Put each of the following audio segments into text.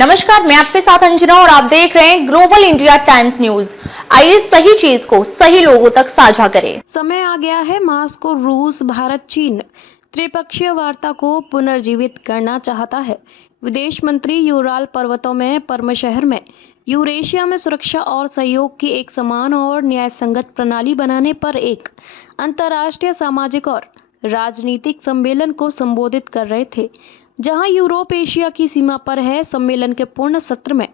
नमस्कार, मैं आपके साथ अंजना और आप देख रहे हैं ग्लोबल इंडिया टाइम्स न्यूज। आइए सही चीज को सही लोगों तक साझा करें। समय आ गया है मॉस्को रूस भारत चीन त्रिपक्षीय वार्ता को पुनर्जीवित करना चाहता है। विदेश मंत्री यूराल पर्वतों में परम शहर में यूरेशिया में सुरक्षा और सहयोग की एक समान और न्यायसंगत प्रणाली बनाने पर एक अंतर्राष्ट्रीय सामाजिक और राजनीतिक सम्मेलन को संबोधित कर रहे थे, जहां यूरोप एशिया की सीमा पर है। सम्मेलन के पूर्ण सत्र में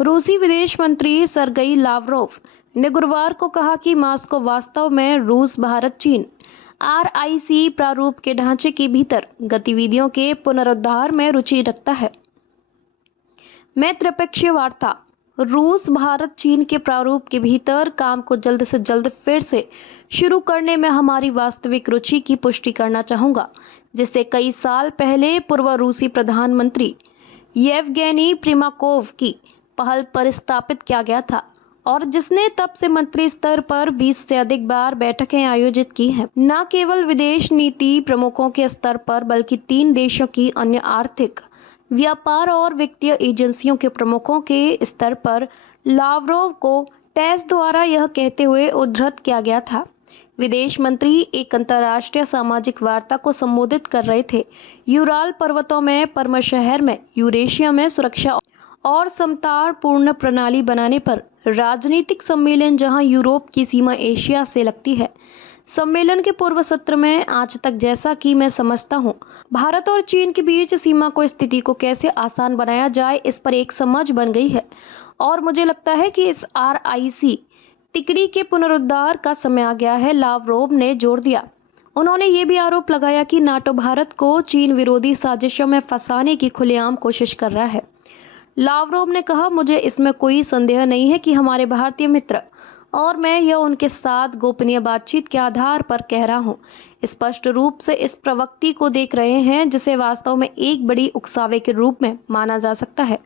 रूसी विदेश मंत्री सरगई लावरोव ने गुरुवार को कहा कि मॉस्को वास्तव में रूस भारत चीन RIC प्रारूप के ढांचे के भीतर गतिविधियों के पुनरुद्धार में रुचि रखता है। मैं त्रिपक्षीय वार्ता रूस भारत चीन के प्रारूप के भीतर काम को जल्द से जल्द फिर से शुरू करने में हमारी वास्तविक रुचि की पुष्टि करना चाहूँगा, जिसे कई साल पहले पूर्व रूसी प्रधानमंत्री येवगेनी प्रिमाकोव की पहल पर स्थापित किया गया था और जिसने तब से मंत्री स्तर पर 20 से अधिक बार बैठकें आयोजित की हैं। न केवल विदेश नीति प्रमुखों के स्तर पर बल्कि 3 देशों की अन्य आर्थिक, व्यापार और वित्तीय एजेंसियों के प्रमुखों के स्तर पर लावरोव को टेस द्वारा यह कहते हुए उद्धृत किया गया था। विदेश मंत्री एक अंतर्राष्ट्रीय सामाजिक वार्ता को संबोधित कर रहे थे। यूराल पर्वतों में परम शहर में यूरेशिया में सुरक्षा और समतापूर्ण प्रणाली बनाने पर राजनीतिक सम्मेलन, जहां यूरोप की सीमा एशिया से लगती है। सम्मेलन के पूर्व सत्र में आज तक, जैसा कि मैं समझता हूं, भारत और चीन के बीच सीमा को स्थिति को कैसे आसान बनाया जाए, इस पर एक समझ बन गई है और मुझे लगता है कि इस RIC तिकड़ी के पुनरुद्धार का समय आ गया है, लावरोव ने जोर दिया। उन्होंने ये भी आरोप लगाया कि नाटो भारत को चीन विरोधी साजिशों में फंसाने की खुलेआम कोशिश कर रहा है। लावरोव ने कहा, मुझे इसमें कोई संदेह नहीं है कि हमारे भारतीय मित्र और मैं यह उनके साथ गोपनीय बातचीत के आधार पर कह रहा हूं, स्पष्ट रूप से इस प्रवृत्ति को देख रहे हैं जिसे वास्तव में एक बड़ी उकसावे के रूप में माना जा सकता है।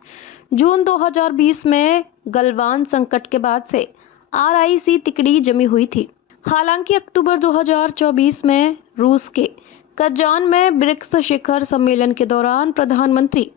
जून 2020 में गलवान संकट के बाद से RIC तिकड़ी जमी हुई थी। हालांकि अक्टूबर 2024 में रूस के कजान में ब्रिक्स शिखर सम्मेलन के दौरान प्रधानमंत्री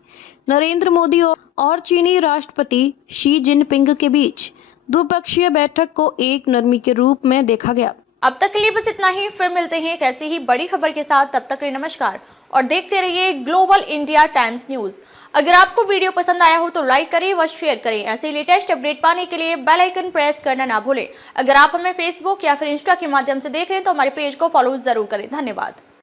नरेंद्र मोदी और चीनी राष्ट्रपति शी जिनपिंग के बीच द्विपक्षीय बैठक को एक नरमी के रूप में देखा गया। अब तक के लिए बस इतना ही। फिर मिलते हैं एक ऐसी ही बड़ी खबर के साथ। तब तक के लिए नमस्कार और देखते रहिए ग्लोबल इंडिया टाइम्स न्यूज। अगर आपको वीडियो पसंद आया हो तो लाइक करें व शेयर करें। ऐसे लेटेस्ट अपडेट पाने के लिए बेल आइकन प्रेस करना ना भूलें। अगर आप हमें फेसबुक या फिर इंस्टा के माध्यम से देख रहे हैं तो हमारे पेज को फॉलो जरूर करें। धन्यवाद।